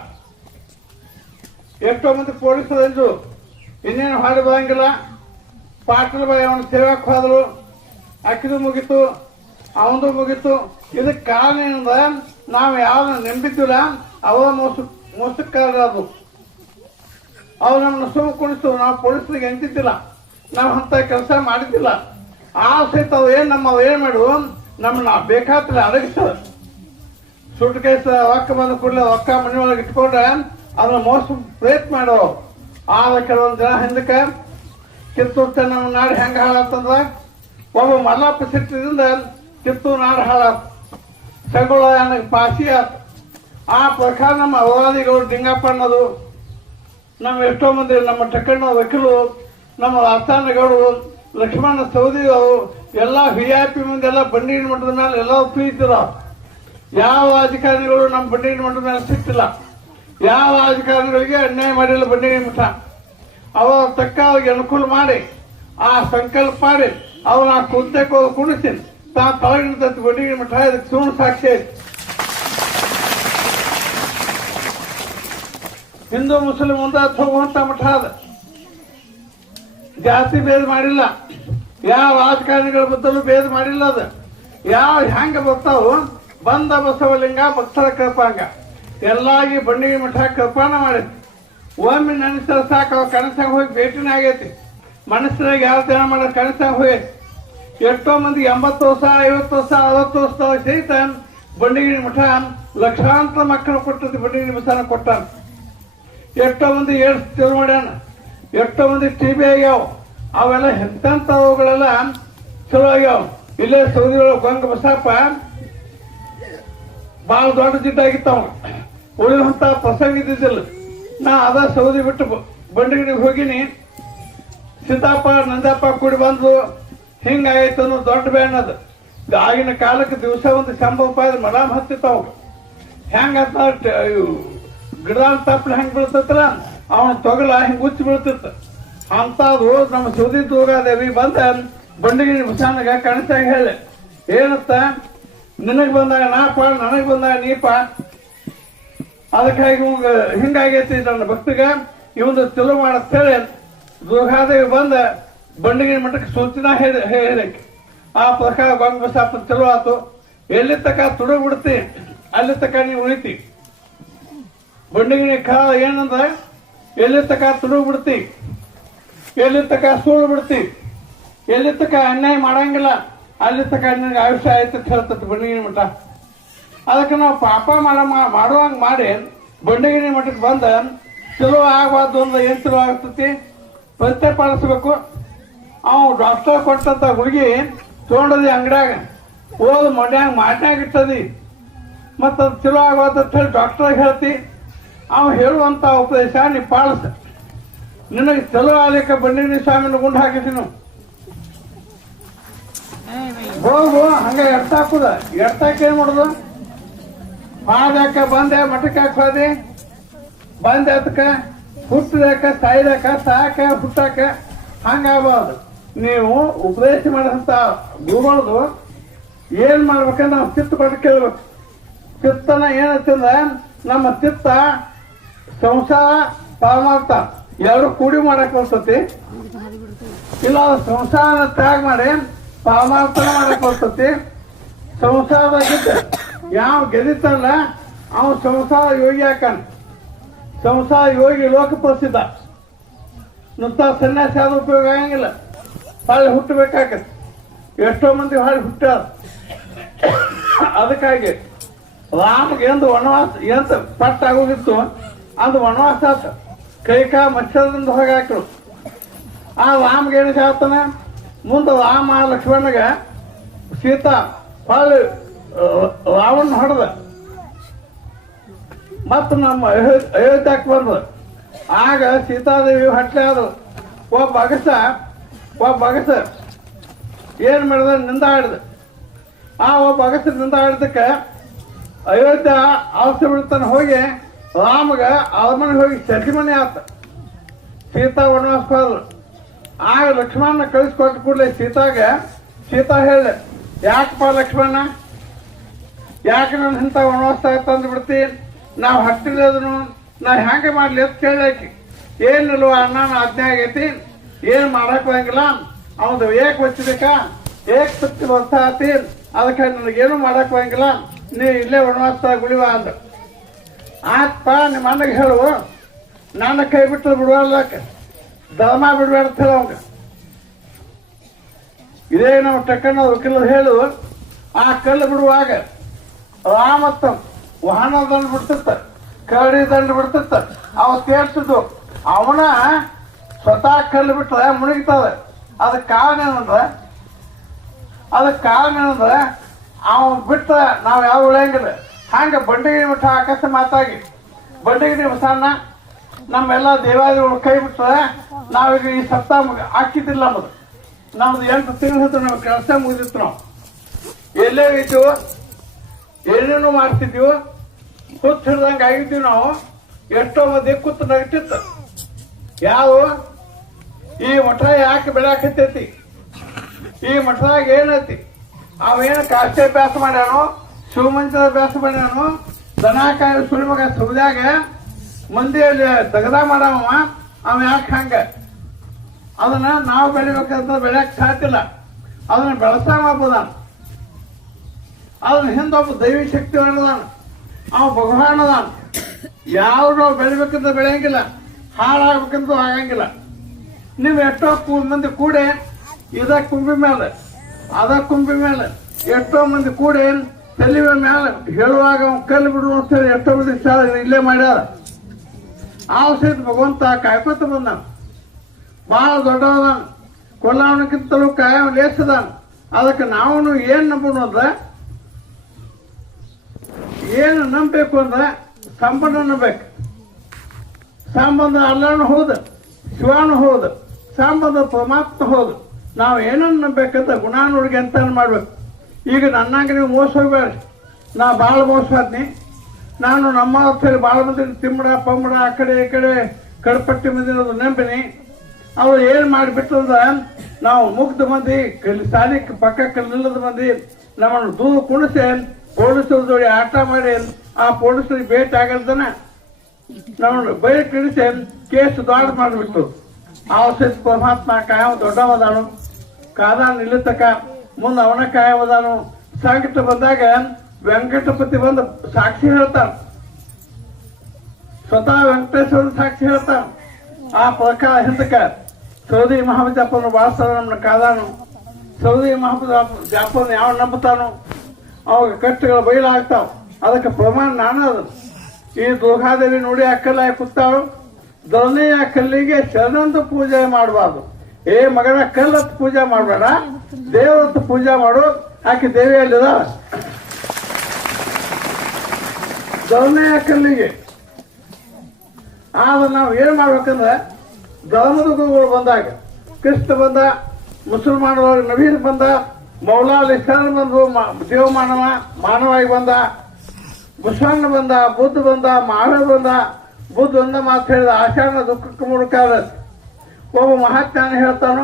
ಎಷ್ಟೋ ಮಂದಿ ಪೊಲೀಸರು ಇನ್ನೇನು ಹಾಡಿ ಬರಂಗಿಲ್ಲ. ಪಾಟೀಲ್ ಬಾಯಿ ಅವನ ಸೇವಾಕ್ ಹೋದ್ರು. ಅಕ್ಕಿದು ಮುಗೀತು, ಅವನದು ಮುಗೀತು. ಇದಕ್ಕೆ ಕಾರಣ ಏನಂದ ನಾವು ಯಾವ ನಂಬಿದ್ದಿಲ್ಲ ಅವ ಮೋಸಕ್ಕಾರರು. ಅದು ಅವು ನಮ್ಮನ್ನ ಸುಮ್ಮ ಕುಣಿಸ್ತು. ನಾವು ಪೊಲೀಸರಿಗೆ ಎಂತಿದ್ದಿಲ್ಲ, ನಾವು ಅಂತ ಕೆಲಸ ಮಾಡಿದ್ದಿಲ್ಲ. ಆ ಸಹಿತ ಅವು ಏನ್ ಮಾಡುವ ನಮ್ಮನ್ನ ಬೇಕಾದ್ರೆ ಅಡಗಿಸ್ತದ. ಸುಟ್ಟು ಕೇಸ ಒಕ್ಕ ಬಂದ ಕೂಡಲೇ ಒಕ್ಕ ಮನೆ ಒಳಗೆ ಇಟ್ಕೊಂಡ್ರೆ ಅದನ್ನ ಮೋಸ ಪ್ರಯತ್ನ ಮಾಡೋ. ಆಗ ಕೆಲವೊಂದು ಜನ ಹಿಂದಕ್ಕೆ ಕಿತ್ತೂರು ನಮ್ಮ ನಾಡು ಹೆಂಗ ಹಾಳಾತಂದ್ರ ಒಬ್ಬ ಮಲ್ಲಪ್ಪ ಸಿಟ್ಟಿದಿಂದ ಕಿತ್ತೂರು ನಾಡು ಹಾಳಾತ. ಸಂಗೊಳ ನನಗೆ ಪಾಸಿ ಆತ. ಆ ಪ್ರಕಾರ ನಮ್ಮ ಅವವಾದಿಗಳು ಡಿಂಗಪ್ಪ ಅನ್ನೋದು, ನಮ್ಮ ಎಷ್ಟೋ ಮಂದಿ ನಮ್ಮ ಟಕ್ಕಣ್ಣ ವಕೀಲು, ನಮ್ಮ ರಾಜಸ್ಥಾನಗೌಡರು, ಲಕ್ಷ್ಮಣ ಸೌದಿಗಳು ಎಲ್ಲ VIP ಮಂದಿ ಎಲ್ಲ ಬಂಡಿಗಿನ ಮಠದ ಮೇಲೆ ಎಲ್ಲ ಪ್ರೀತಿರ. ಯಾವ ಅಧಿಕಾರಿಗಳು ನಮ್ಮ ಬಂಡಿಗಿನ ಮಠದ ಮೇಲೆ ಸಿಕ್ತಿಲ್ಲ. ಯಾವ ಅಧಿಕಾರಿಗಳಿಗೆ ಅನ್ಯಾಯ ಮಾಡಿಲ್ಲ ಬಂಡಿಗಿನ ಮಠ. ಅವ ತಕ್ಕ ಅವ್ರಿಗೆ ಅನುಕೂಲ ಮಾಡಿ ಆ ಸಂಕಲ್ಪ ಮಾಡಿ ಅವ್ರು ಆ ಕುಂತಕ್ಕೆ ಹೋಗಿ ಕುಣಿಸಿ ತಾ ತೊಳಗಿನ ಬಂಡಿಗಿನ ಮಠ ಇದಕ್ಕೆ ಸುಳ್ಳು ಸಾಕ್ಷಿ ಐತಿ. ಹಿಂದೂ ಮುಸ್ಲಿಂ ಮುಂದೆ ಹೋಗುವಂತ ಮಠ ಅದ. ಜಾತಿ ಭೇದ ಮಾಡಿಲ್ಲ. ಯಾವ ರಾಜಕಾರಣಿಗಳ ಬದಲು ಭೇದ ಮಾಡಿಲ್ಲ. ಅದು ಯಾವ ಹೆಂಗ ಬರ್ತಾವು ಬಂದ ಬಸವಲಿಂಗ ಭಕ್ತರ ಕೃಪಾಂಗ ಎಲ್ಲಾಗಿ ಬಂಡಿಗೆ ಮಠ ಕೃಪಾನ ಮಾಡೈತಿ. ಒಮ್ಮೆ ನೆನೆಸಿದ್ರೆ ಸಾಕು ಅವ ಕನಸಾಗ ಹೋಗಿ ಭೇಟಿನ ಆಗೈತಿ. ಮನಸ್ಸಿನಾಗ ಯಾವ ಜನ ಮಾಡೋ ಕನಸಾಗ ಹೋಗೈತಿ. ಎಷ್ಟೋ ಮಂದಿ 80 ವರ್ಷ 50 ವರ್ಷ 60 ವರ್ಷ ಸಹಿತ ಬಂಡಿಗಿರಿ ಮಠ ಲಕ್ಷಾಂತರ ಮಕ್ಕಳು ಕೊಟ್ಟತಿ. ಬಂಡಿಗಿರಿ ಮಠನ ಕೊಟ್ಟಾನ. ಎಷ್ಟೋ ಮಂದಿ ಏಡ್ಸ್ ಚಲೋ ಮಾಡ್ಯಾನ. ಎಷ್ಟೋ ಮಂದಿ TB ಆಗ್ಯಾವ. ಅವೆಲ್ಲ ಎಂತವುಗಳೆಲ್ಲ ಚಲೋ ಆಗ್ಯಾವ. ಇಲ್ಲೇ ಸೌದಿಯೊಳಗೆ ಗಂಗ ಬಸಪ್ಪ ಭಾಳ ದೊಡ್ಡ ಜಿದ್ದಾಗಿತ್ತವ. ಉಳಿದಂತ ಪ್ರಸಂಗ ಇದ್ದಿದ್ದಿಲ್ಲ. ನಾ ಅದ ಸೌದಿ ಬಿಟ್ಟು ಬಂಡಿಗಿರಿಗೆ ಹೋಗಿನಿ. ಸಿದ್ದಪ್ಪ ನಂದಪ್ಪ ಕೂಡಿ ಬಂದು ಹಿಂಗಾಯ್ತು ಅನ್ನೋ ದೊಡ್ಡ ಬ್ಯಾನ್ ಅದು. ಆಗಿನ ಕಾಲಕ್ಕೆ ದಿವಸ ಒಂದು 100 ರೂಪಾಯಿ ಮಲಾಮ್ ಹತ್ತಿತ್ತಾವ. ಹೆಂಗಂತ ಗಿಡದಾಳ ತಪ್ಪಲು ಹೆಂಗ್ ಬೀಳ್ತೈತಲ್ಲ ಅವನ ತೊಗಲ ಹಿಂಗ್ ಉಚ್ಚಿ ಬೀಳ್ತಿತ್ತು. ಅಂತದು ನಮ್ಮ ಸೌದಿ ತೂಗಾದೇವಿ ಬಂದ ಬಂಡಿಗಿರಿ ಬಸಾನಾಗ ಕನಸಾಗ ಹೇಳಿ ಏನತ್ತ ನಿನಗ್ ಬಂದಾಗ ನಾಪ ನನಗ್ ಬಂದಾಗ ನೀಪ. ಅದಕ್ಕಾಗಿ ಹಿಂಗಾಗೈತಿ ನನ್ನ ಭಕ್ತಿಗ ಇವಂದು ಚಲೋ ಮಾಡತ್ತೇಳಿ ದುರ್ಗಾದೇವಿ ಬಂದ ಬಂಡಿಗಿರಿ ಮಠಕ್ಕೆ ಸೂಚನಾ ಹೇಳಕ್ಕೆ ಆ ಪ್ರಕಾರ ಗಂಗ ಬಸಪ್ಪ ಚಲೋ ಆತು. ಎಲ್ಲಿ ತಕ ತುಡು ಬಿಡ್ತಿ ಅಲ್ಲಿ ತಕ ನೀವು ಉಳಿತಿ. ಬಂಡಿಗಿರಿ ಕಾಲ ಏನಂದ್ರ ಎಲ್ಲಿ ತಕ ತುಡು ಬಿಡ್ತಿ, ಎಲ್ಲಿ ತಕ ಸುಳ್ಳು ಬಿಡ್ತಿ, ಎಲ್ಲಿ ತಕ ಅನ್ಯಾಯ ಮಾಡಂಗಿಲ್ಲ ಅಲ್ಲಿ ತಕ ನಿನಗೆ ಆಯುಷ್ಯ ಆಯ್ತು ಅಂತ ಹೇಳ್ತತಿ ಬಂಡಿಗಿರಿ ಮಠ. ಅದಕ್ಕೆ ನಾವು ಪಾಪ ಮಾಡುವಂಗ ಮಾಡಿ ಬಂಡಿಗಿರಿ ಮಠಕ್ಕೆ ಬಂದ ಚಲೋ ಆಗಬಾರ್ದು ಅಂದ್ರೆ ಏನ್ ಚಲೋ ಆಗ್ತತಿ ಪ್ರತ್ಯಪಾಲಿಸ್ಬೇಕು. ಅವ್ ಡಾಕ್ಟರ್ ಕೊಟ್ಟಂತ ಹುಡುಗಿ ತೊಗೊಂಡದಿ ಅಂಗಡ್ಯಾಗ ಓದ್ ಮೊಡ್ಯಾಗ ಮಾಡ್ಯಾಗ ಇಟ್ಟದಿ ಮತ್ತ ಅದು ಚಲೋ ಆಗಬಾರ್ದು ಅಂತ ಹೇಳಿ ಡಾಕ್ಟರ್ ಹೇಳ್ತಿ. ಅವ್ ಹೇಳುವಂತ ಉಪದೇಶ ನೀ ಪಾಲಿಸ. ನಿನಗೆ ಚಲೋ ಆಗ್ಲಿಕ್ಕೆ ಬಂದಿನಿ ಸ್ವಾಮಿನ ಗುಂಡು ಹಾಕಿದೀನಿ ಹೋಗು. ಹಂಗ ಎಡ್ತಾಕುದ ಎಡ್ತಾಕ ಏನ್ ಮಾಡುದು? ಬಾದ್ಯಾಕ ಬಂದೆ ಮಠಕ್ಕೆ ಯಾಕೆ ಹೋದಿ? ಬಂದೆ ಅದಕ್ಕ ಹುಟ್ಟಿದಾಕ ಸಾಯ್ದಾಕ ಸಾಕ ಹುಟ್ಟಾಕ ಹಂಗಾಗಬಾರ್ದು. ನೀವು ಉಪದೇಶ ಮಾಡಿದಂತ ಗುರುಗಳದು ಏನ್ ಮಾಡ್ಬೇಕಂದ್ರೆ ನಾವು ಚಿತ್ತ ಕೊಟ್ಟು ಕೇಳ್ಬೇಕು. ಚಿತ್ತನ ಏನಂತಂದ್ರ ನಮ್ಮ ಚಿತ್ತ ಸಂಸಾರ ಪರಮಾರ್ಥ ಎರಡು ಕೂಡಿ ಮಾಡಕ್ ಬರ್ತತಿ. ಇಲ್ಲ ಸಂಸಾರ ತ್ಯಾಗ ಮಾಡಿ ಪರಮಾರ್ಥನ ಮಾಡಕ್ ಬರ್ತತಿ. ಸಂಸಾರದಾಗಿದ್ದ ಯಾವ ಗೆದಿತಲ್ಲ ಅವನು ಸಂಸಾರ ಯೋಗಿ ಹಾಕನ್. ಸಂಸಾರ ಯೋಗಿ ಲೋಕ ಪ್ರಸಿದ್ಧ. ನುತ್ತ ಸನ್ಯಾಸ ಆದ ಉಪಯೋಗ ಆಗಂಗಿಲ್ಲ. ಹೊಳ್ಳಿ ಹುಟ್ಟಬೇಕಾಗತ್ತೆ. ಎಷ್ಟೋ ಮಂದಿ ಹೊಳ್ಳಿ ಹುಟ್ಟಾರ. ಅದಕ್ಕಾಗಿ ರಾಮಗೆ ಎಂದು ವನವಾಸ ಎಂತ ಪಟ್ಟ ಆಗೋಗಿತ್ತು ಅದು ವನವಾಸ ಆತ. ಕೈಕಾ ಮತ್ಸ್ಯದಿಂದ ಹೋಗಾಕರು. ಆ ರಾಮ್ಗೆ ಏನು ಹೇಳ್ತಾನೆ ಮುಂದೆ ರಾಮ ಲಕ್ಷ್ಮಣಗ ಸೀತಾ ಹೊಳ್ಳಿ ರಾವಣ ಹೊಡೆದ ಮತ್ತು ನಮ್ಮ ಅಯೋಧ್ಯಕ್ಕೆ ಬಂದ. ಆಗ ಸೀತಾದೇವಿ ಹಟ್ಲೆ ಆದ್ರು. ಒಬ್ಬ ಅಗಸ ಏನ್ ಮಾಡಿದ ನಿಂದ ಆಡಿದ. ಆ ಒಬ್ಬ ಅಗಸ ನಿಂದ ಆಡಿದಕ್ಕೆ ಅಯೋಧ್ಯ ಅವಸ್ಥೆ ಬಿಡ್ತಾನೆ ಹೋಗಿ ರಾಮಗ ಅವಮನೆ ಹೋಗಿ ಸೆಟಿಮನೆ ಆತ. ಸೀತಾ ವನವಾಸ ಹೋದ್ರು. ಆಗ ಲಕ್ಷ್ಮಣ ಕಳಿಸ್ಕೊಟ್ಟ ಕೂಡಲೇ ಸೀತಾ ಹೇಳ ಯಾಕಪ್ಪ ಲಕ್ಷ್ಮಣ ಯಾಕೆ ನಾನು ಇಂಥ ವನವಾಸ ತಂದು ಬಿಡ್ತಿ? ನಾವು ಹಟ್ಟಿಲ್ಲದನು ನಾ ಹೆಂಗೆ ಮಾಡ್ಲಿ ಅಂತ ಕೇಳಾಕಿ. ಏನಿಲ್ವ ಅಣ್ಣ ಆಜ್ಞೆ ಆಗೈತಿ ಏನ್ ಮಾಡಕ್ ಹೋಗಂಗಿಲ್ಲ. ಅವನು ಏಕ್ వచ్చిದಕ್ಕ ಏಕ್ ಸತ್ತಿ ವರ್ಷ ಆತಿ ಅದಕ್ಕೆ ನನಗೇನು ಮಾಡಕ್ ಹೋಗಂಗಿಲ್ಲ. ನೀ ಇಲ್ಲೇ ವನವಾಸ ಗುಳಿವ ಅಂದ. ಆತ್ಪ ನಿಮ್ಮ ಅಣ್ಣಗೆ ಹೇಳು ನನ್ನ ಕೈ ಬಿಟ್ಟು ಬಿಡುವಲ್ಲಕ್ಕ ಧರ್ಮ ಬಿಡ್ಬೇಡ ಅಂತ ಹೇಳ ಅವಂಗ. ಇದೇ ನಾವು ಟಕ್ಕಣ್ಣ ವಕೀಲರು ಹೇಳು. ಆ ಕಲ್ಲು ಬಿಡುವಾಗ ರಾಮತ್ತ ವಾಹನ ದಂಡ ಬಿಡ್ತಿರ್ತ ಕರಡಿ ದಂಡ ಬಿಡ್ತಿರ್ತ ಅವ ತೇರ್ಸಿದ್ದು ಅವನ ಸ್ವತಃ ಕಲ್ಲು ಬಿಟ್ರೆ ಮುಳುಗಿತದ. ಅದಕ್ಕೆ ಕಾರಣ ಏನಂದ್ರೆ ಅವನ್ ಬಿಟ್ಟ ನಾವ್ ಯಾವ ಉಳಿಯಂಗಿಲ್ಲ. ಹಂಗ ಬಂಡಗಿರಿ ಮಠ ಅಕಸ್ಮಾತಾಗಿ ಬಂಡಗಿರಿ ಬಸಣ್ಣ ನಮ್ಮೆಲ್ಲ ದೇವಾದಿಗಳು ಕೈ ಬಿಟ್ರೆ ನಾವೀಗ ಈ ಸಪ್ತಾಹ ಹಾಕಿದ್ದಿಲ್ಲ. ನಮ್ದು 8 ತಿಂಗಳು ನಾವು ಕೆಲಸ ಮುಗಿದಿತ್ತು. ನಾವು ಎಲ್ಲೇ ಇದ್ದೀವೋ ಏನೇನು ಮಾಡ್ತಿದ್ದೀವೋ ಕೂತ್ ಹಿಡ್ದಂಗೆ ಆಗಿದ್ದೀವಿ. ನಾವು ಎಷ್ಟೋ ಮಂದಿ ಕೂತು ನಗತಿತ್ತು. ಯಾವ ಈ ಮಠ ಯಾಕೆ ಬೆಳಕತ್ತೈತಿ? ಈ ಮಠದಾಗ ಏನೈತಿ? ಅವೇನು ಕಾಷ್ಟಾಭ್ಯಾಸ ಮಾಡ್ಯಾನೋ ಶಿವಮಂತ್ರ ಅಭ್ಯಾಸ ಮಾಡ್ಯಾನೋ ದನಾಕಾಯ ಸುಳಿಮಗ ಸುಳ್ದಾಗ ಮಂದಿಯಲ್ಲಿ ತಗದ ಮಾಡವ ಅವ ಯಾಕೆ ಹಂಗ? ಅದನ್ನ ನಾವು ಬೆಳಿಬೇಕಂತ ಬೆಳೆಯಕ್ ಸಾಧ್ಯಲ್ಲ. ಅದನ್ನ ಬೆಳೆಸಾಮದ. ಅದನ್ನ ಹಿಂದೊಬ್ಬ ದೈವಿ ಶಕ್ತಿ ಅನ್ನದಾನ ಅವ ಭಗವಾನ್ ಅದಾನ. ಯಾವ್ದು ನಾವು ಬೆಳಿಬೇಕಂತ ಬೆಳೆಯಂಗಿಲ್ಲ, ಹಾಳಾಗ್ಬೇಕಂತ ಆಗಂಗಿಲ್ಲ. ನೀವು ಎಷ್ಟೋ ಮಂದಿ ಕೂಡೆ ಇದ ಕುಂಬಿ ಮೇಲೆ ಅದ ಕುಂಬಿ ಮೇಲೆ ಎಷ್ಟೋ ಮಂದಿ ಕೂಡೆ ತಲೆಯ ಮೇಲೆ ಹೇಳುವಾಗ ಕಲ್ಲು ಬಿಡು ಅಂತ ಹೇಳಿ ಎಷ್ಟೋ ಮಂದಿ ಇಲ್ಲೇ ಮಾಡ್ಯಾರ. ಆ ಸಹಿತ ಭಗವಂತ ಕಾಯ್ಕೋತ ಬಂದ. ಬಹಳ ದೊಡ್ಡವದಾನ. ಕೊಲ್ಲಾವಣಕ್ಕಿಂತಲೂ ಕಾಯಂ ಲೇಸದಾನ. ಅದಕ್ಕೆ ನಾವು ಏನ್ ನಂಬೋಣ ಅಂದ್ರೆ ಏನು ನಂಬಬೇಕು ಅಂದ್ರೆ ಸಂಬಂಧ ನಂಬಬೇಕು. ಸಂಬಂಧ ಅಲ್ಲನೂ ಹೌದು, ಶಿವಾನು ಹೌದು, ಸಂಬಂಧ ಪರಮಾತ್ಮ ಹೌದು. ನಾವು ಏನನ್ನು ನಂಬೇಕಂತ ಗುಣಾನುಡಿಗೆ ಅಂತ ಮಾಡ್ಬೇಕು. ಈಗ ನನ್ನಂಗೆ ನೀವು ಮೋಸ ಹೋಗ್ಬೇಡ್ರಿ. ನಾ ಭಾಳ ಮೋಸ ಆದ್ನಿ. ನಾನು ನಮ್ಮ ಹೊತ್ತಲ್ಲಿ ಭಾಳ ಮಂದಿ ತಿಮ್ಮಡ ಪಮ್ಮಡ ಆ ಕಡೆ ಈ ಕಡೆ ಕಡಪಟ್ಟಿ ಮಂದಿ ನಂಬಿನಿ. ಅವ್ರು ಏನು ಮಾಡಿಬಿಟ್ಟು ಅಂದ್ರೆ ನಾವು ಮುಗ್ಧ ಮಂದಿ ಸಾಲಿ ಪಕ್ಕ ನಿಲ್ಲದ ಮಂದಿ ನಮ್ಮನ್ನು ದೂರ ಕುಣಿಸಿ ಪೊಲೀಸರ ಜೋಡಿ ಆಟ ಮಾಡಿ ಆ ಪೊಲೀಸರಿಗೆ ಭೇಟಿ ಆಗಲ್ದನ ನಮ್ಮನ್ನು ಬೈಕ್ ಇಳಿಸಿ ಕೇಸ್ ದೊಡ್ಡ ಮಾಡಿಬಿಟ್ಟು ಆ ಸಹಿತ ಪರಮಾತ್ಮ ಕಾಯಂ ದೊಡ್ಡವದಾನು. ಕಾದ ನಿಲ್ಲತಕ್ಕ ಮುಂದೆ ಅವನ ಕಾಯವದಾನು. ಸಂಕಟ ಬಂದಾಗ ವೆಂಕಟಪತಿ ಬಂದು ಸಾಕ್ಷಿ ಹೇಳ್ತಾನ. ಸ್ವತಃ ವೆಂಕಟೇಶ್ವರ ಸಾಕ್ಷಿ ಹೇಳ್ತಾನ. ಆ ಪ್ರಕಾರ ಹಿಂದಕ್ಕ ಸೌದಿ ಮಹಮ್ಮದ್ ಜಾಪನ ಬಾಳ್ತಾನ. ನಮ್ಮನ್ನ ಕಾದಾನು ಸೌದಿ ಮಹಮ್ಮದ್ ಜಾಪನ ಯಾವ ನಂಬುತ್ತಾನೋ ಅವಾಗ ಕಷ್ಟಗಳು ಬಯಲಾಗ್ತಾವ. ಅದಕ್ಕೆ ಪ್ರಮಾಣ ನಾನು ಅದು. ಈ ದುರ್ಗಾದೇವಿ ನೋಡಿ ಅಕ್ಕಲ್ಲ ಕೂತಾಳು. ದೊನೆಯ ಕಲ್ಲಿಗೆ ಶರಣಂದು ಪೂಜೆ ಮಾಡಬಾರ್ದು. ಏ ಮಗನ ಕಲ್ಲತ್ತು ಪೂಜೆ ಮಾಡಬೇಡ, ದೇವರತ್ತು ಪೂಜೆ ಮಾಡು. ಆಕೆ ದೇವಿಯಲ್ಲಿದ ದೊನೆಯ ಕಲ್ಲಿಗೆ. ಆದ್ರೆ ನಾವು ಏನ್ ಮಾಡ್ಬೇಕಂದ್ರೆ ಧರ್ಮದ ಗುರುಗಳು ಬಂದಾಗ, ಕ್ರಿಸ್ತ ಬಂದ, ಮುಸಲ್ಮಾನರು ನಬೀರ್ ಬಂದ, ಮೌಲಾ ಅಲಿ ಶರಣ್ ಬಂದು ದೇವ ಮಾನವಾಗಿ ಬಂದ, ಬಸವಣ್ಣ ಬಂದ, ಬುದ್ಧ ಬಂದ, ಮಹಾವೀರ ಬಂದ. ಬುದ್ಧ ಒಂದ ಮಾತು ಹೇಳಿದ, ಆಷಾಢ ದುಃಖಕ್ಕೆ ಮುಡುಕಾದ. ಒಬ್ಬ ಮಹಾಜ್ಞಾನ ಹೇಳ್ತಾನು,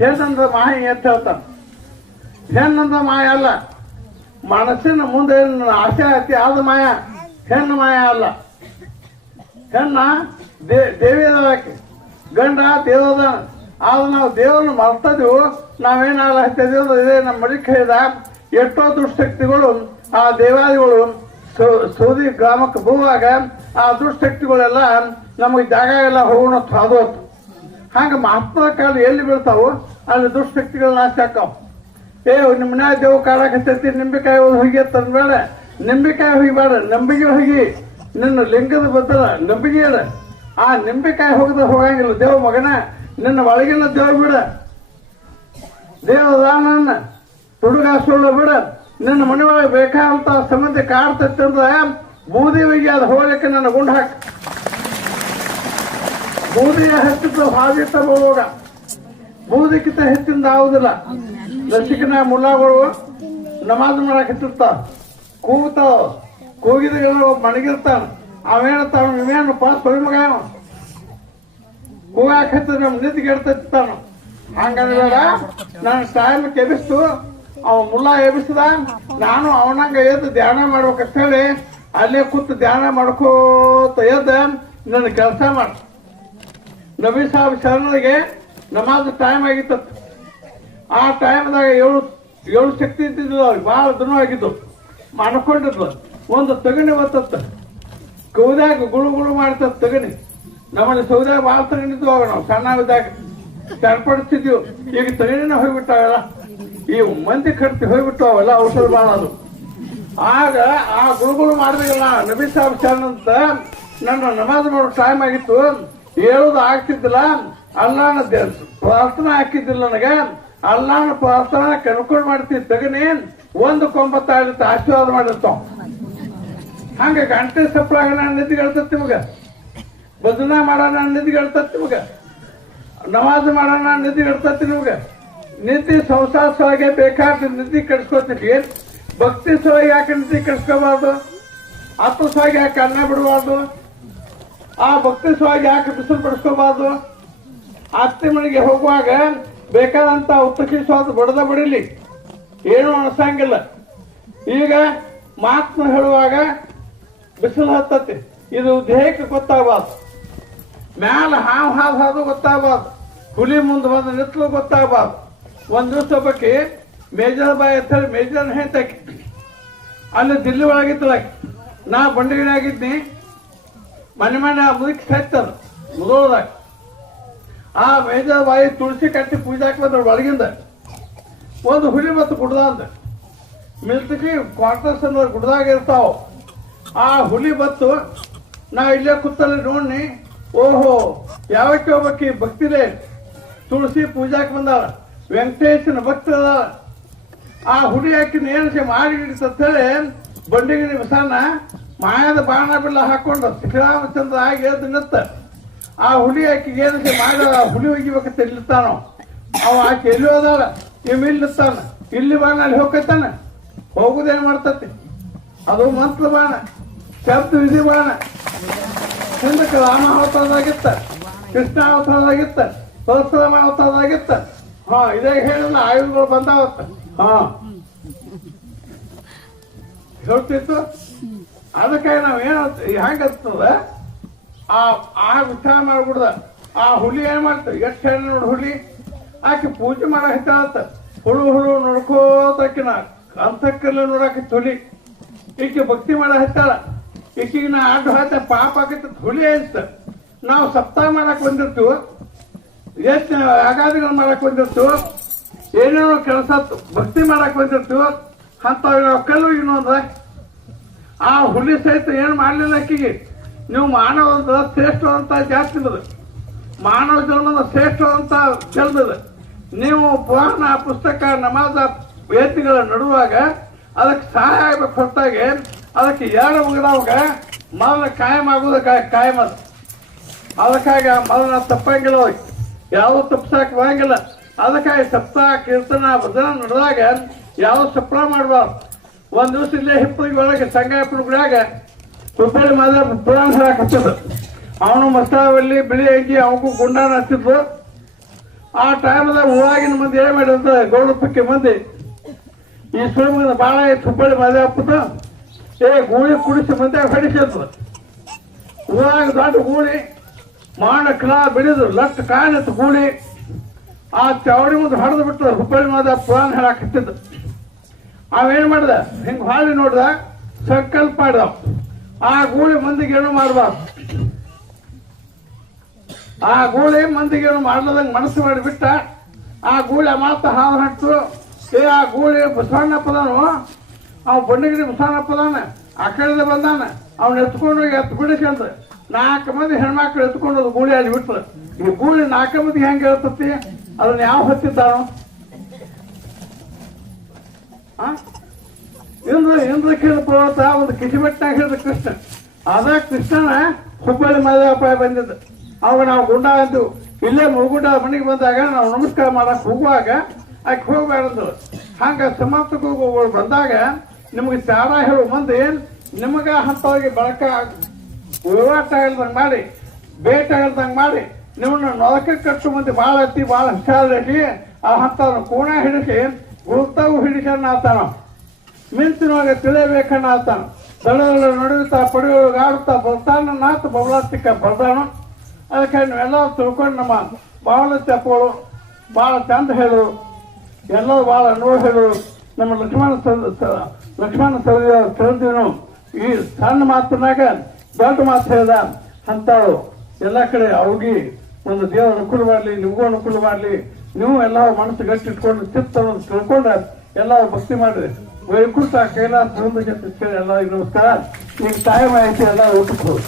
ಹೆಣ್ಣಂದ್ರ ಮಾಯ ಅಂತ ಹೇಳ್ತಾನ. ಹೆಣ್ಣಂದ್ರ ಮಾಯ ಅಲ್ಲ, ಮನಸ್ಸಿನ ಮುಂದೆ ಆಸೆ ಐತಿ ಆದ ಮಾಯ, ಹೆಣ್ಣು ಮಾಯ ಅಲ್ಲ. ಹೆಣ್ಣ ದೇವಿಯದಾಕಿ, ಗಂಡ ದೇವದ. ಆದ್ರೆ ನಾವು ದೇವರನ್ನು ಮರ್ತದೀವು. ನಾವೇನಾಗಲ್ಲ ಹತ್ತಿದೀವಿ ಇದೇ ನಮ್ಮ ಮಡಿಕೆ ಹೇಳಿದ ಎಷ್ಟೋ ದುಷ್ಟಶಕ್ತಿಗಳು ಆ ದೇವಾದಿಗಳು ಸೌದಿ ಗ್ರಾಮಕ್ಕೆ ಬರುವಾಗ ಆ ದುಷ್ಟಶಕ್ತಿಗಳೆಲ್ಲ ನಮಗೆ ಜಾಗ ಎಲ್ಲ ಹೋಗೋಣ ಹಾದೋತು. ಹಂಗೆ ಮಹಾತ್ಮರ ಕಾಲ ಎಲ್ಲಿ ಬೀಳ್ತಾವು ಅಲ್ಲಿ ದುಷ್ಟಶಕ್ತಿಗಳು ನಾಶ ಆಕಾವು. ನಿಮ್ಮ ಮನ್ಯಾಗ ದೇವ್ ಕಾಡಾಕತ್ತೈತಿ, ನಿಂಬೆಕಾಯಿ ಹೋಗಿ ತಂದ್ಬೇಡ, ನಿಂಬೆಕಾಯಿ ಹೋಗಿಬೇಡ, ನಂಬಿಗೆ ಹೋಗಿ. ನಿನ್ನ ಲಿಂಗದ ಬದಲ ನಂಬಿಕೆ ಅದ. ಆ ನಿಂಬೆಕಾಯಿ ಹೋಗಂಗಿಲ್ಲ. ದೇವ ಮಗನ ನಿನ್ನ ಒಳಗಿನ ದೇವ ಬಿಡ, ದೇವದಾನ ತುಡುಗ ಸುಳ್ಳು ಬಿಡ. ನಿನ್ನ ಮನೆ ಒಳಗೆ ಬೇಕಾದಂತ ಸಂಬಂಧ ಕಾಡ್ತೈತೆ ಅಂದ್ರೆ ಬೂದಿ ಹೋಗಿ ಅದು ಹೋಗ್ಲಿಕ್ಕೆ ನನ್ನ ಗುಂಡು ಹಾಕ. ಬೂದಿಯ ಹೆಚ್ಚಿದ್ದು ಹಾದಿ ತಗೋಗ, ಬೂದಿಕ್ಕಿಂತ ಹೆಚ್ಚಿಂದ ಆಗುದಿಲ್ಲ. ದರ್ಶಕನ ಮುಲ್ಲಾಗಳು ನಮಾಜ್ ಮಾಡಕ್ ಹತ್ತಿರ್ತಾವ, ಕೂಗ್ತಾವ. ಕೂಗಿದ ಮಣಗಿರ್ತಾನ. ಅವೇನತ್ತಾವ, ಇವೇನಪ್ಪ ಸೊಯ್ ಮಗ ಕೂಗಾಕ ಹತ್ತಿರ ನಮ್ ನಿಂತಿಗೆ ಎಡ್ತಾನ. ಹಂಗಂದ್ರ ನನ್ನ ಟೈಮ್ ಎಬಿಸ್ತು, ಅವ ಮುಲ್ಲಾ ಎಬಿಸಿದ. ನಾನು ಅವನಂಗ ಎದ್ದು ಧ್ಯಾನ ಮಾಡ್ಬೇಕಂತ ಹೇಳಿ ಅಲ್ಲೇ ಕೂತು ಧ್ಯಾನ ಮಾಡ್ಕೋತ ಎದ್ದ ನನ್ನ ಕೆಲಸ ಮಾಡ. ನಬಿ ಸಾಹೇಬ್ ಶರಣರಿಗೆ ನಮಾಜ್ ಟೈಮ್ ಆಗಿತ್ತ. ಆ ಟೈಮ್ದಾಗ ಏಳು ಶಕ್ತಿ ಇದ್ದಿದ್ದು ಅವ್ರಿಗೆ ಭಾಳ ದಿನ ಆಗಿದ್ದು. ಮಾಡ್ಕೊಂಡಿದ್ಲು. ಒಂದು ತಗಣಿ ಬರ್ತತ್ತ, ಕೌದ್ಯಾಗ ಗುಳು ಗುಳು ಮಾಡ್ತದ ತಗಣಿ. ನಮ್ಮಲ್ಲಿ ಸೌದ್ಯಾಗ ಭಾಳ ತಗಣಿದ್ವು. ಅವಾಗ ನಾವು ಸಣ್ಣವಿದ್ದಾಗ ಚರ್ಪಡಿಸ್ತಿದ್ವಿ. ಈಗ ತಗಣಿನ ಹೋಗ್ಬಿಟ್ಟಾವೆಲ್ಲ, ಈ ಮಂದಿ ಕಟ್ಟಿ ಹೋಗ್ಬಿಟ್ಟು ಅವೆಲ್ಲ ಔಷಧ ಮಾಡೋದು. ಆಗ ಆ ಗುಳುಗುಳು ಮಾಡಿದಾಗಲ್ಲ ನಬಿ ಸಾಹೇಬ್ ಶರಣ್ ಅಂತ ನನ್ನ ನಮಾಜ್ ಮಾಡೋ ಟೈಮ್ ಆಗಿತ್ತು. ಹೇಳೋದು ಆಗ್ತಿದ್ದಿಲ್ಲ, ಅಲ್ಲಾನ ಪ್ರಾರ್ಥನೆ ಹಾಕಿದ್ದಿಲ್ಲ ನನಗೆ. ಅಲ್ಲಾನ ಪ್ರಾರ್ಥನೆ ಕನ್ಕೊಂಡು ಮಾಡ್ತಿದ್ ತಗನಿ ಒಂದು ಕೊಂಬತ್ತಾಗಿರುತ್ತೆ, ಆಶೀರ್ವಾದ ಮಾಡಿರ್ತಾವ. ಹಂಗೆ ಗಂಟೆ ಸಪ್ಲಾಗ ನಾನು ನಿಧಿಗೆಳ್ತತ್ ನಿಮ್ಗ, ಭಜನಾ ಮಾಡೋಣ ನಿಧಿಗೆಳ್ತತ್ ನಿಮ್ಗ, ನಮಾಜ್ ಮಾಡೋಣ ನಿಧಿಗೆಳ್ತತಿ ನಿಮ್ಗ. ನಿಧಿ ಸಂಸಾರ ಸೊಳಗೆ ಬೇಕಾದ ನಿಧಿ ಕಟ್ಸ್ಕೊತೀವಿ. ಭಕ್ತಿ ಸೊಳಗೆ ಯಾಕೆ ನಿಧಿ ಕಟ್ಸ್ಕೋಬಾರ್ದು? ಆತ್ಮ ಸೊಳಗೆ ಯಾಕೆ ಅನ್ನ ಬಿಡಬಾರ್ದು? ಆ ಭಕ್ತಿ ಸೊಳಗೆ ಯಾಕೆ ಬಿಸಿಲು ಪಡಿಸ್ಕೋಬಾರ್ದು? ಅತ್ತೆ ಮನೆಗೆ ಹೋಗುವಾಗ ಬೇಕಾದಂತ ಉತ್ತಕಿ ಸ್ವಾದ ಬಡದ ಬಡಿಲಿ, ಏನು ಅನ್ಸಂಗಿಲ್ಲ. ಈಗ ಮಾತನ್ನು ಹೇಳುವಾಗ ಬಿಸಿಲು ಹತ್ತತಿ, ಇದು ದೇಹಕ್ಕೆ ಗೊತ್ತಾಗಬಾರ್ದು. ಮ್ಯಾಲ ಹಾವು ಹಾದು ಗೊತ್ತಾಗಬಾರ್ದು, ಹುಲಿ ಮುಂದೆ ಬಂದು ನಿತ್ಲು ಗೊತ್ತಾಗಬಾರ್ದು. ಒಂದ್ ದಿವಸ ಒಬ್ಬಾಕಿ ಮೇಜರ್ ಬಾಯಿ ಅಂತ ಹೇಳಿ ಮೇಜರ್ ಹೇಳ್ತಾಕಿ ಅಲ್ಲಿ ದಿಲ್ಲಿ ಒಳಗಿದ್ದಳಾಕಿ. ನಾ ಬಂಡಗಿಣಿ ಆಗಿದ್ನಿ. ಮನೆ ಮುದುಕಿ ಸತ್ತದ ಮುದೋಳದಾಗ. ಆ ಮೇಜರ್ ಬಾಯಿ ತುಳಸಿ ಕಟ್ಟಿ ಪೂಜಾಕ್ ಬಂದ್ರ ಒಳಗಿಂದ. ಒಂದು ಹುಲಿ ಮತ್ತು ಗುಡ್ದ ಅಂತ ಮಿಲ್ತಕಿ ಕ್ವಾರ್ಟರ್ಸ್ ಅನ್ನೋ ಗುಡ್ದಾಗ ಇರ್ತಾವ. ಆ ಹುಲಿ ಬತ್ತು ನಾ ಇಲ್ಲೇ ಕೂತಲ್ಲಿ ನೋಡಿ, ಓಹೋ ಯಾವಕ್ಕೆ ಹೋಗ್ಬೇಕಿ ಭಕ್ತಿಲೇ ತುಳಸಿ ಪೂಜಾಕ್ ಬಂದಾಳ, ವೆಂಕಟೇಶನ ಭಕ್ತದ. ಆ ಹುಲಿ ಹಾಕಿನ ಏನಿಸಿ ಮಾಡಿ ಹಿಡಿತೇಳಿ ಬಂಡಿಗಿಣಿ ಬಸಣ್ಣ ಮಾಯದ ಬಾಣ ಬಿಲ್ಲ ಹಾಕೊಂಡು ಶ್ರೀರಾಮಚಂದ್ರ ಆಗಿ ಎದ್ದು ನಿತ್ತ. ಆ ಹುಲಿ ಆಕಿಗೆ ಏನಿಸಿ ಮಾಡಿ ಹುಲಿ ಒಗಿಬೇಕಂತ ಇಲ್ಲಿರ್ತಾನೋ. ಅವ ಆಕೆ ಎಲ್ಲಿ ಹೋದಾಳ, ಇವ್ ಇಲ್ಲಿರ್ತಾನ. ಇಲ್ಲಿ ಬಾಣ ಅಲ್ಲಿ ಹೋಗ್ತಾನ, ಹೋಗುದೇನ್ ಮಾಡ್ತತಿ. ಅದು ಮಂತ್ರ ಬಾಣ, ಶಬ್ದ ವಿಧಿ ಬಾಣ. ಹಿಂದಕ್ಕೆ ರಾಮ ಅವತಾರದಾಗಿತ್ತ, ಕೃಷ್ಣ ಅವತಾರದಾಗಿತ್ತ, ಪರಶುರಾಮ ಅವತಾರದಾಗಿತ್ತ. ಇದೇ ಹೇಳಿಲ್ಲ ಆಯುಧಗಳು ಬಂದಾವತ್ತ. ಹೇಳ್ತಿತ್ತು. ಅದಕ್ಕೆ ನಾವ್ ಏನ್ ಹೆಂಗರ್ತದ ಆ ವಿಚಾರ ಮಾಡ್ಬಿಡ್ದ. ಆ ಹುಲಿ ಏನ್ ಮಾಡ್ತೇವೆ, ಎಷ್ಟು ಹೇಳಿ ನೋಡಿ ಹುಲಿ ಆಕೆ ಪೂಜೆ ಮಾಡಕ್ ಹತ್ತಾಳತ್ತ. ಹುಳು ನೋಡ್ಕೋತಕಿನ ಅಂತಕ್ಕಲ್ಲ ನೋಡಾಕಿತ್ತು ಹುಲಿ. ಈಕೆ ಭಕ್ತಿ ಮಾಡ ಹತ್ತಾಳ. ಈಕಿಗೆ ನಾ ಅಡ್ಡು ಹಾಕ ಪಾಪ ಆಕೈತ ಹುಲಿ ಅಂತ. ನಾವು ಸಪ್ತಾಹ ಮಾಡಕ್ ಬಂದಿರ್ತೀವಿ, ಎಷ್ಟು ಯಾಗಾದಿಗಳು ಮಾಡಕ್ ಬಂದಿರ್ತೀವಿ, ಏನೇನೋ ಕೆಲಸ ಭಕ್ತಿ ಮಾಡಕ್ ಬಂದಿರ್ತೀವಿ. ಅಂತ ಕಲ್ಲು ಇನ್ನೊಂದ ಆ ಹುಲಿ ಸಹಿತ ಏನ್ ಮಾಡ್ಲಿಲ್ಲ. ಅಕ್ಕಿಗೆ ನೀವು ಮಾನವದ ಶ್ರೇಷ್ಠವಂತ ಜಾತಿ ಇಲ್ಲದ, ಮಾನವ ಜನ್ಮದ ಶ್ರೇಷ್ಠವಂತ ಚೆಲ್ದದ. ನೀವು ಪುರಾಣ ಪುಸ್ತಕ ನಮಾಜ ವೇದಿಗಳ ನಡುವಾಗ ಅದಕ್ಕೆ ಸಹಾಯ ಆಗ್ಬೇಕು ಹೊರತಾಗಿ ಅದಕ್ಕೆ ಎರಡು ಮುಗಿದವಾಗ ಮೊದಲ ಕಾಯಂ ಆಗೋದ ಕಾಯಂ ಅದು. ಅದಕ್ಕಾಗಿ ಮೊದಲ ತಪ್ಪಂಗಿಲ್ಲ, ಹೋಗಿ ಯಾವ ತಪ್ಸಕ್ ಬರಂಗಿಲ್ಲ. ಅದಕ್ಕಾಗಿ ಸಪ್ತಾಹ ಕೀರ್ತನ ಭಜನ ನಡೆದಾಗ ಯಾವ ಸಪ್ಲ ಮಾಡಬಾರ್ದು. ಒಂದ್ ದಿವಸ ಇಲ್ಲೇ ಹಿಪ್ಪಳಿಗೆ ಒಳಗೆ ಸಂಗಾಯಪುರ ಗುಡಿಯಾಗ ಹುಬ್ಬಳ್ಳಿ ಮಾದ ಪುರಾಣ ಹೇಳಕತ್ತದ. ಅವನು ಮಸಾವಲ್ಲಿ ಬಿಳಿ ಅಂಗಿ ಅವಗೂ ಗುಂಡಾನ ಹಚ್ಚಿದ್ವು. ಆ ಟೈಮ್ದಾಗ ಹೂವಾಗಿನ ಮಂದಿ ಏನ್ ಮಾಡಿದ ಗೌಡ ಪಕ್ಕಿ ಮಂದಿ ಈ ಸುಳ್ಮದ ಬಾಳ ಐತಿ ಹುಬ್ಬಳ್ಳಿ ಮಾದ ಹಪ್ಪದ ಗೂಳಿ ಕುಡಿಸಿ ಮಂದಿಯಾಗ ಹೊಡಿಸಿದ್ರು. ಹೂವಾಗ ದೊಡ್ಡ ಗೂಳಿ ಮಾಡ ಕಲಾ ಬಿಡಿದ್ರು ಲಟ್ ಕಾಣಿತ್ತು ಗೂಳಿ. ಆ ಚವಡಿ ಮುಂದೆ ಹೊಡೆದು ಬಿಟ್ಟು ಹುಬ್ಬಳ್ಳಿ ಮಾದ ಪುರಾಣ ಹೇಳಕತ್ತಿದ್ದು. ಅವೇನ್ ಮಾಡ್ದ ಹಿಂಗ್ ಹಾಳಿ ನೋಡ್ದ, ಸಂಕಲ್ಪ ಮಾಡ್ದ ಆ ಗೂಳಿ ಮಂದಿಗೆ ಏನು ಮಾಡಬಾರ್ದು. ಆ ಗೂಳಿ ಮಂದಿಗೆ ಏನು ಮಾಡ್ಲದಂಗೆ ಮನಸ್ಸು ಮಾಡಿಬಿಟ್ಟ. ಆ ಗೂಳಿ ಮಾತ ಹಾವು ಹಾಕ್ತು. ಆ ಗೂಳಿ ಬಸವಣ್ಣಪ್ಪದಾನು, ಅವ್ ಬಣ್ಣಿಗಿರಿ ಬಸವಣ್ಣಪ್ಪದಾನ ಆ ಕಡೆದ ಬಂದಾನ. ಅವ್ನ ಎತ್ಕೊಂಡು ಹೋಗಿ ಎತ್ತು ಬಿಡಿಸ್ಕೊಂತ 4 ಮಂದಿ ಹೆಣ್ಮಕ್ಳು ಎತ್ಕೊಂಡು ಗೂಳಿ ಅಲ್ಲಿ ಬಿಟ್ರು. ಈ ಗೂಳಿ 4 ಮಂದಿಗೆ ಹೆಂಗೆ ಹೇಳ್ತತಿ? ಅದನ್ನ ಯಾವ ಹೊತ್ತಿದ್ದಾನು? ಇಂದ್ರ ಕೇಳ ಪರ್ವತ ಒಂದು ಕಿಸಿಬೆಟ್ನಾಗ ಹೇಳಿದ ಕೃಷ್ಣ. ಅದ ಕೃಷ್ಣನ ಹುಬ್ಬಳ್ಳಿ ಮಾದೇವಪ್ಪ ಬಂದಿದ್ದ. ಅವಾಗ ನಾವು ಗುಂಡ ಅಂತೀವಿ. ಇಲ್ಲೇ ಮುಗುಂಡ ಮನೆಗೆ ಬಂದಾಗ ನಾವು ನಮಸ್ಕಾರ ಮಾಡಕ್ ಹೋಗುವಾಗ ಆಕೆ ಹೋಗ್ಬಾರ್ದು. ಹಂಗ ಸಮಾಪ್ತಕ್ಕೆ ಬಂದಾಗ ನಿಮ್ಗೆ ಚಾರ ಹೇಳುವ ಮಂದಿ ನಿಮಗ ಹಂತವಾಗಿ ಬಳಕ ಹೋರಾಟ ಹೇಳ್ದಂಗೆ ಮಾಡಿ, ಬೇಟ ಹೇಳ್ದಂಗೆ ಮಾಡಿ ನಿಮ್ಮನ್ನ ನೊಳಕ್ಕೆ ಕಟ್ಟು ಮಂದಿ ಭಾಳ ಹತ್ತಿ ಭಾಳ ಹುಷಾರಿ ಆ ಹಂತವ್ನ ಕೋಣ ಹಿಡಿಸಿ ಗುರುತಾವು ಹಿಡಿಸಣ್ಣ ಆತಾನ, ಮಿಂಚಿನೊಳಗ ತಿಳಿಯಬೇಕಣ್ಣ ಆತಾನ, ದಡಗಳ ನಡುತ್ತಾ ಪಡೆಯೋಗ ಆಡುತ್ತಾ ಬರ್ತಾನ ನಾತು ಬಬಲಾಸ್ತಿಕ ಬರ್ದಾನು. ಅದಕ್ಕೆ ನೀವೆಲ್ಲ ತಿಳ್ಕೊಂಡು ನಮ್ಮ ಭಾಳ ಚಪ್ಪಗಳು ಭಾಳ ಚಂದ ಹೇಳು, ಎಲ್ಲರೂ ಭಾಳ ನೋಡಿ ಹೇಳು. ನಮ್ಮ ಲಕ್ಷ್ಮಣ ಸರದಿನು ಈ ಸಣ್ಣ ಮಾತಿನಾಗ ದೊಡ್ಡ ಮಾತು ಹೇಳ್ದ ಅಂತಾಳು. ಎಲ್ಲ ಕಡೆ ಅವ್ರಿಗೆ ಒಂದು ದೇವರ ಅನುಕೂಲ ಮಾಡಲಿ, ನಿಮಗೂ ಅನುಕೂಲ ಮಾಡಲಿ. ನೀವು ಎಲ್ಲ ಮನಸ್ಸು ಗಟ್ಟಿ ಇಟ್ಕೊಂಡು ಚಿತ್ತ ತಿಳ್ಕೊಂಡ್ರೆ ಎಲ್ಲ ಭಕ್ತಿ ಮಾಡ್ರಿ. ವೈಕುಂಠ ಕೈಲಾಸ ಎಲ್ಲ ನಮಸ್ಕಾರ. ಈಗ ಟೈಮ್ ಆಯ್ತು, ಎಲ್ಲ ಊಟಕ್ಕೆ ಹೋಗಿ.